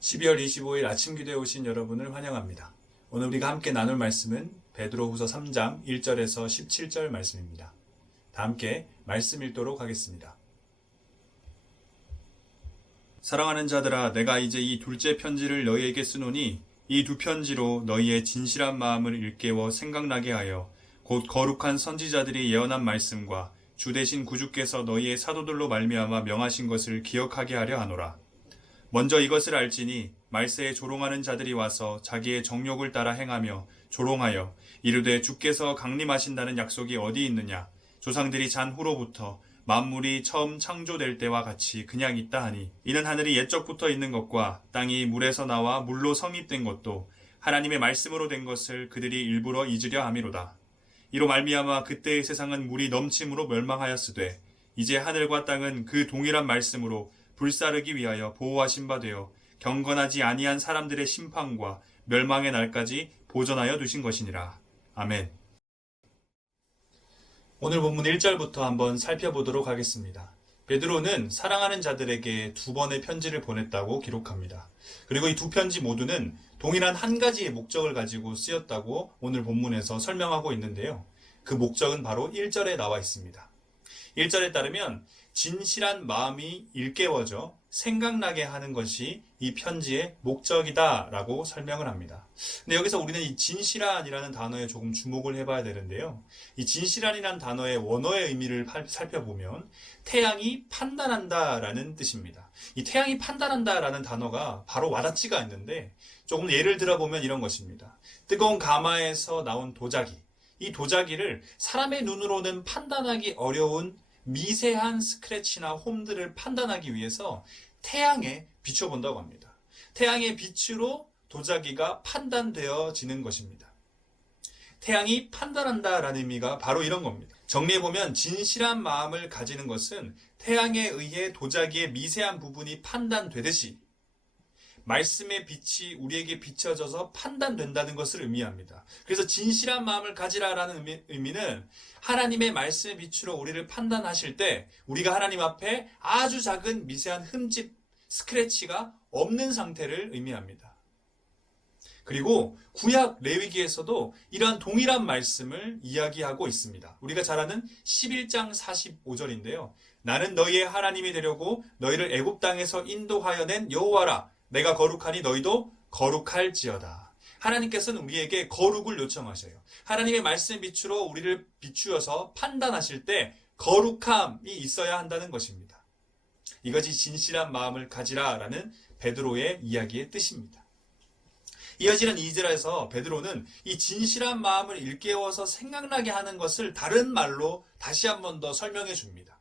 12월 25일 아침 기도에 오신 여러분을 환영합니다. 오늘 우리가 함께 나눌 말씀은 베드로후서 3장 1절에서 17절 말씀입니다. 다 함께 말씀 읽도록 하겠습니다. 사랑하는 자들아, 내가 이제 이 둘째 편지를 너희에게 쓰노니 이 두 편지로 너희의 진실한 마음을 일깨워 생각나게 하여 곧 거룩한 선지자들이 예언한 말씀과 주 되신 구주께서 너희의 사도들로 말미암아 명하신 것을 기억하게 하려 하노라. 먼저 이것을 알지니 말세에 조롱하는 자들이 와서 자기의 정욕을 따라 행하며 조롱하여 이르되 주께서 강림하신다는 약속이 어디 있느냐, 조상들이 잔 후로부터 만물이 처음 창조될 때와 같이 그냥 있다 하니, 이는 하늘이 옛적부터 있는 것과 땅이 물에서 나와 물로 성립된 것도 하나님의 말씀으로 된 것을 그들이 일부러 잊으려 함이로다. 이로 말미암아 그때의 세상은 물이 넘침으로 멸망하였으되 이제 하늘과 땅은 그 동일한 말씀으로 불사르기 위하여 보호하신 바 되어 경건하지 아니한 사람들의 심판과 멸망의 날까지 보존하여 두신 것이니라. 아멘. 오늘 본문 1절부터 한번 살펴보도록 하겠습니다. 베드로는 사랑하는 자들에게 두 번의 편지를 보냈다고 기록합니다. 그리고 이 두 편지 모두는 동일한 한 가지의 목적을 가지고 쓰였다고 오늘 본문에서 설명하고 있는데요. 그 목적은 바로 1절에 나와 있습니다. 1절에 따르면 진실한 마음이 일깨워져 생각나게 하는 것이 이 편지의 목적이다라고 설명을 합니다. 근데 여기서 우리는 이 진실한이라는 단어에 조금 주목을 해봐야 되는데요. 이 진실한이라는 단어의 원어의 의미를 살펴보면 태양이 판단한다라는 뜻입니다. 이 태양이 판단한다라는 단어가 바로 와닿지가 않는데, 조금 예를 들어보면 이런 것입니다. 뜨거운 가마에서 나온 도자기, 이 도자기를 사람의 눈으로는 판단하기 어려운 미세한 스크래치나 홈들을 판단하기 위해서 태양에 비춰본다고 합니다. 태양의 빛으로 도자기가 판단되어지는 것입니다. 태양이 판단한다라는 의미가 바로 이런 겁니다. 정리해보면 진실한 마음을 가지는 것은 태양에 의해 도자기의 미세한 부분이 판단되듯이 말씀의 빛이 우리에게 비춰져서 판단된다는 것을 의미합니다. 그래서 진실한 마음을 가지라라는 의미는 하나님의 말씀의 빛으로 우리를 판단하실 때 우리가 하나님 앞에 아주 작은 미세한 흠집, 스크래치가 없는 상태를 의미합니다. 그리고 구약 레위기에서도 이러한 동일한 말씀을 이야기하고 있습니다. 우리가 잘 아는 11장 45절인데요. 나는 너희의 하나님이 되려고 너희를 애굽 땅에서 인도하여 낸 여호와라. 내가 거룩하니 너희도 거룩할지어다. 하나님께서는 우리에게 거룩을 요청하셔요. 하나님의 말씀 빛으로 우리를 비추어서 판단하실 때 거룩함이 있어야 한다는 것입니다. 이것이 진실한 마음을 가지라라는 베드로의 이야기의 뜻입니다. 이어지는 2절에서 베드로는 이 진실한 마음을 일깨워서 생각나게 하는 것을 다른 말로 다시 한 번 더 설명해 줍니다.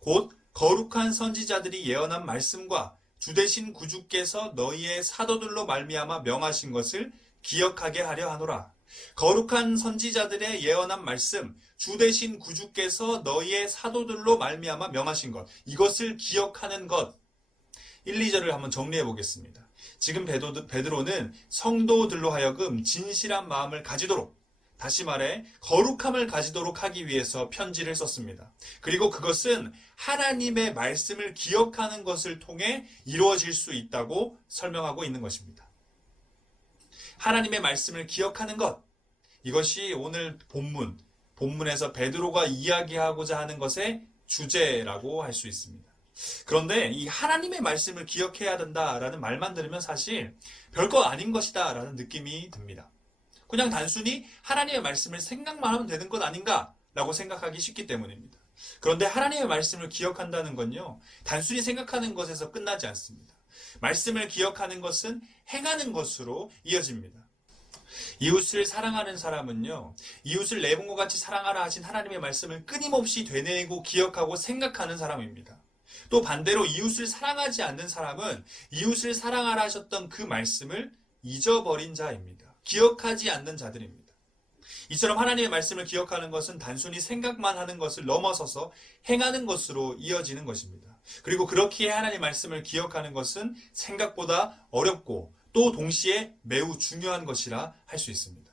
곧 거룩한 선지자들이 예언한 말씀과 주 되신 구주께서 너희의 사도들로 말미암아 명하신 것을 기억하게 하려 하노라. 거룩한 선지자들의 예언한 말씀, 주 되신 구주께서 너희의 사도들로 말미암아 명하신 것, 이것을 기억하는 것. 1, 2절을 한번 정리해 보겠습니다. 지금 베드로는 성도들로 하여금 진실한 마음을 가지도록, 다시 말해 거룩함을 가지도록 하기 위해서 편지를 썼습니다. 그리고 그것은 하나님의 말씀을 기억하는 것을 통해 이루어질 수 있다고 설명하고 있는 것입니다. 하나님의 말씀을 기억하는 것, 이것이 오늘 본문에서 베드로가 이야기하고자 하는 것의 주제라고 할 수 있습니다. 그런데 이 하나님의 말씀을 기억해야 된다라는 말만 들으면 사실 별거 아닌 것이다 라는 느낌이 듭니다. 그냥 단순히 하나님의 말씀을 생각만 하면 되는 것 아닌가라고 생각하기 쉽기 때문입니다. 그런데 하나님의 말씀을 기억한다는 건요, 단순히 생각하는 것에서 끝나지 않습니다. 말씀을 기억하는 것은 행하는 것으로 이어집니다. 이웃을 사랑하는 사람은요, 이웃을 내 몸과 같이 사랑하라 하신 하나님의 말씀을 끊임없이 되뇌이고 기억하고 생각하는 사람입니다. 또 반대로 이웃을 사랑하지 않는 사람은 이웃을 사랑하라 하셨던 그 말씀을 잊어버린 자입니다. 기억하지 않는 자들입니다. 이처럼 하나님의 말씀을 기억하는 것은 단순히 생각만 하는 것을 넘어서서 행하는 것으로 이어지는 것입니다. 그리고 그렇기에 하나님의 말씀을 기억하는 것은 생각보다 어렵고 또 동시에 매우 중요한 것이라 할 수 있습니다.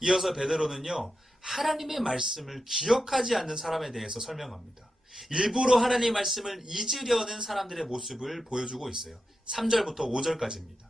이어서 베드로는요, 하나님의 말씀을 기억하지 않는 사람에 대해서 설명합니다. 일부러 하나님의 말씀을 잊으려는 사람들의 모습을 보여주고 있어요. 3절부터 5절까지입니다.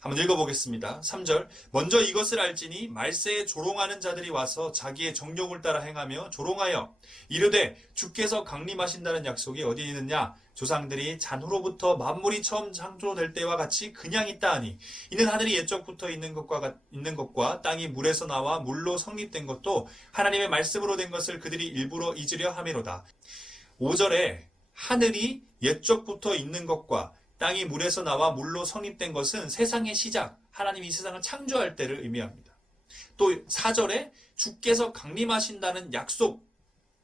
한번 읽어보겠습니다. 3절. 먼저 이것을 알지니 말세에 조롱하는 자들이 와서 자기의 정욕을 따라 행하며 조롱하여 이르되 주께서 강림하신다는 약속이 어디 있느냐? 조상들이 잔후로부터 만물이 처음 창조될 때와 같이 그냥 있다 하니 이는 하늘이 옛적부터 있는 것과 땅이 물에서 나와 물로 성립된 것도 하나님의 말씀으로 된 것을 그들이 일부러 잊으려 함이로다. 5절에 하늘이 옛적부터 있는 것과 땅이 물에서 나와 물로 성립된 것은 세상의 시작, 하나님이 이 세상을 창조할 때를 의미합니다. 또 4절에 주께서 강림하신다는 약속,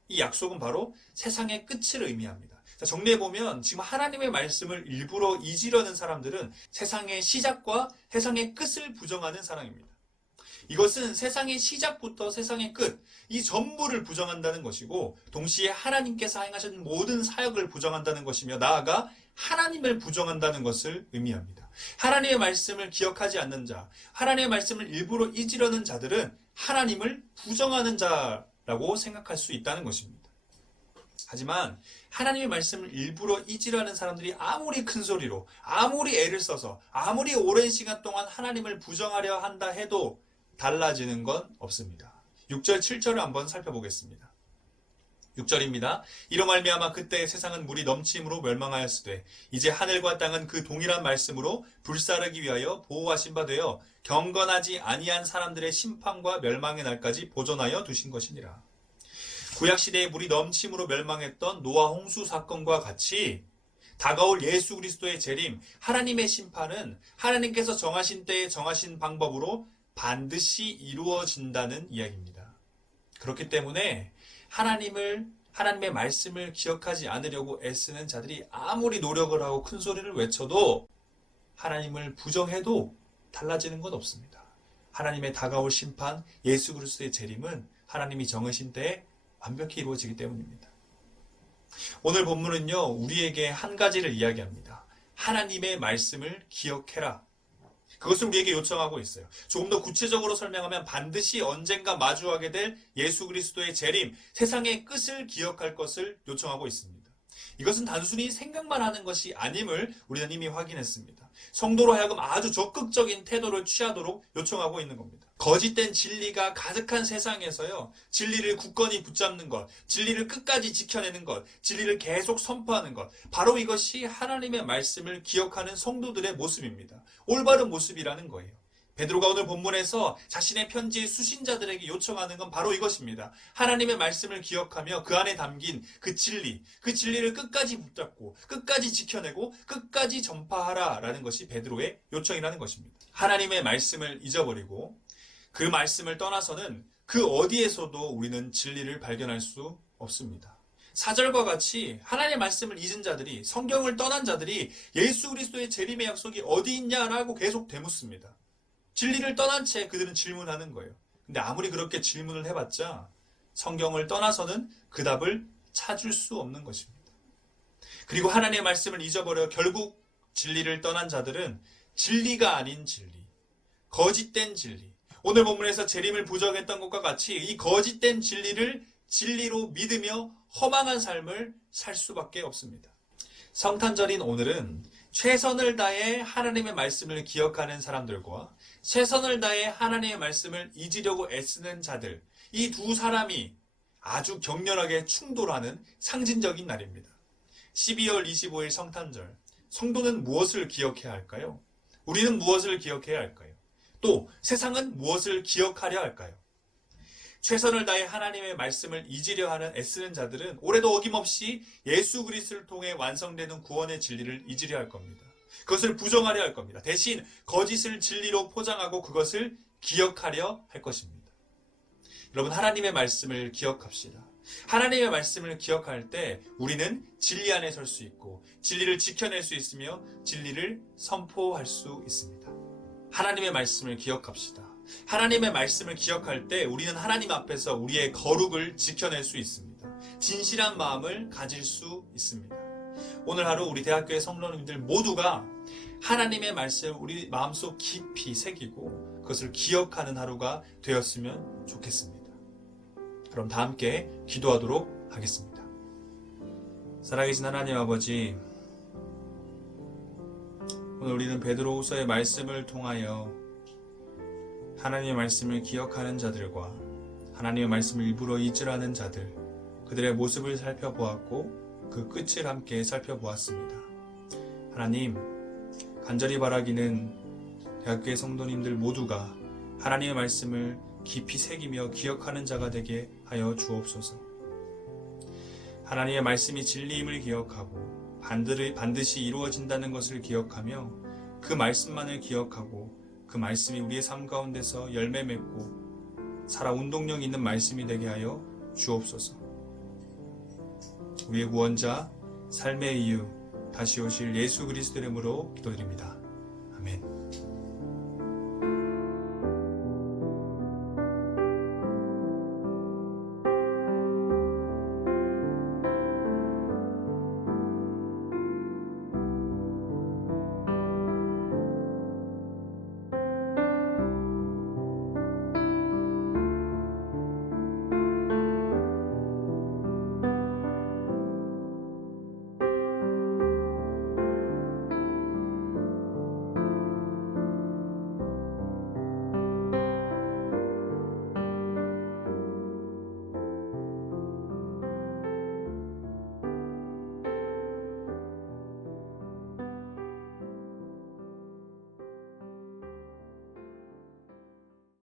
이 약속은 바로 세상의 끝을 의미합니다. 자, 정리해보면 지금 하나님의 말씀을 일부러 잊으려는 사람들은 세상의 시작과 세상의 끝을 부정하는 사람입니다. 이것은 세상의 시작부터 세상의 끝, 이 전부를 부정한다는 것이고 동시에 하나님께서 행하신 모든 사역을 부정한다는 것이며 나아가 하나님을 부정한다는 것을 의미합니다. 하나님의 말씀을 기억하지 않는 자, 하나님의 말씀을 일부러 잊으려는 자들은 하나님을 부정하는 자라고 생각할 수 있다는 것입니다. 하지만 하나님의 말씀을 일부러 잊으려는 사람들이 아무리 큰 소리로, 아무리 애를 써서, 아무리 오랜 시간 동안 하나님을 부정하려 한다 해도 달라지는 건 없습니다. 6절, 7절을 한번 살펴보겠습니다. 6절입니다. 이로 말미암아 그때 세상은 물이 넘침으로 멸망하였으되 이제 하늘과 땅은 그 동일한 말씀으로 불사르기 위하여 보호하신 바 되어 경건하지 아니한 사람들의 심판과 멸망의 날까지 보존하여 두신 것이니라. 구약시대에 물이 넘침으로 멸망했던 노아 홍수 사건과 같이 다가올 예수 그리스도의 재림, 하나님의 심판은 하나님께서 정하신 때에 정하신 방법으로 반드시 이루어진다는 이야기입니다. 그렇기 때문에 하나님의 말씀을 기억하지 않으려고 애쓰는 자들이 아무리 노력을 하고 큰 소리를 외쳐도 하나님을 부정해도 달라지는 건 없습니다. 하나님의 다가올 심판, 예수 그리스도의 재림은 하나님이 정하신 때에 완벽히 이루어지기 때문입니다. 오늘 본문은요, 우리에게 한 가지를 이야기합니다. 하나님의 말씀을 기억해라. 그것을 우리에게 요청하고 있어요. 조금 더 구체적으로 설명하면 반드시 언젠가 마주하게 될 예수 그리스도의 재림, 세상의 끝을 기억할 것을 요청하고 있습니다. 이것은 단순히 생각만 하는 것이 아님을 우리는 이미 확인했습니다. 성도로 하여금 아주 적극적인 태도를 취하도록 요청하고 있는 겁니다. 거짓된 진리가 가득한 세상에서요, 진리를 굳건히 붙잡는 것, 진리를 끝까지 지켜내는 것, 진리를 계속 선포하는 것, 바로 이것이 하나님의 말씀을 기억하는 성도들의 모습입니다. 올바른 모습이라는 거예요. 베드로가 오늘 본문에서 자신의 편지의 수신자들에게 요청하는 건 바로 이것입니다. 하나님의 말씀을 기억하며 그 안에 담긴 그 진리를 끝까지 붙잡고 끝까지 지켜내고 끝까지 전파하라라는 것이 베드로의 요청이라는 것입니다. 하나님의 말씀을 잊어버리고 그 말씀을 떠나서는 그 어디에서도 우리는 진리를 발견할 수 없습니다. 4절과 같이 하나님의 말씀을 잊은 자들이, 성경을 떠난 자들이 예수 그리스도의 재림의 약속이 어디 있냐라고 계속 되묻습니다. 진리를 떠난 채 그들은 질문하는 거예요. 근데 아무리 그렇게 질문을 해봤자 성경을 떠나서는 그 답을 찾을 수 없는 것입니다. 그리고 하나님의 말씀을 잊어버려 결국 진리를 떠난 자들은 진리가 아닌 진리, 거짓된 진리, 오늘 본문에서 재림을 부정했던 것과 같이 이 거짓된 진리를 진리로 믿으며 허망한 삶을 살 수밖에 없습니다. 성탄절인 오늘은 최선을 다해 하나님의 말씀을 기억하는 사람들과 최선을 다해 하나님의 말씀을 잊으려고 애쓰는 자들, 이 두 사람이 아주 격렬하게 충돌하는 상징적인 날입니다. 12월 25일 성탄절, 성도는 무엇을 기억해야 할까요? 우리는 무엇을 기억해야 할까요? 또 세상은 무엇을 기억하려 할까요? 최선을 다해 하나님의 말씀을 잊으려 하는 애쓰는 자들은 올해도 어김없이 예수 그리스도를 통해 완성되는 구원의 진리를 잊으려 할 겁니다. 그것을 부정하려 할 겁니다. 대신 거짓을 진리로 포장하고 그것을 기억하려 할 것입니다. 여러분, 하나님의 말씀을 기억합시다. 하나님의 말씀을 기억할 때 우리는 진리 안에 설 수 있고 진리를 지켜낼 수 있으며 진리를 선포할 수 있습니다. 하나님의 말씀을 기억합시다. 하나님의 말씀을 기억할 때 우리는 하나님 앞에서 우리의 거룩을 지켜낼 수 있습니다. 진실한 마음을 가질 수 있습니다. 오늘 하루 우리 대학교의 성도님들 모두가 하나님의 말씀을 우리 마음속 깊이 새기고 그것을 기억하는 하루가 되었으면 좋겠습니다. 그럼 다 함께 기도하도록 하겠습니다. 살아계신 하나님 아버지, 오늘 우리는 베드로후서의 말씀을 통하여 하나님의 말씀을 기억하는 자들과 하나님의 말씀을 일부러 잊으라는 자들, 그들의 모습을 살펴보았고 그 끝을 함께 살펴보았습니다. 하나님, 간절히 바라기는 대학교의 성도님들 모두가 하나님의 말씀을 깊이 새기며 기억하는 자가 되게 하여 주옵소서. 하나님의 말씀이 진리임을 기억하고 반드시 이루어진다는 것을 기억하며 그 말씀만을 기억하고 그 말씀이 우리의 삶 가운데서 열매 맺고 살아 운동력 있는 말씀이 되게 하여 주옵소서. 우리의 구원자, 삶의 이유, 다시 오실 예수 그리스도 이름으로 기도드립니다.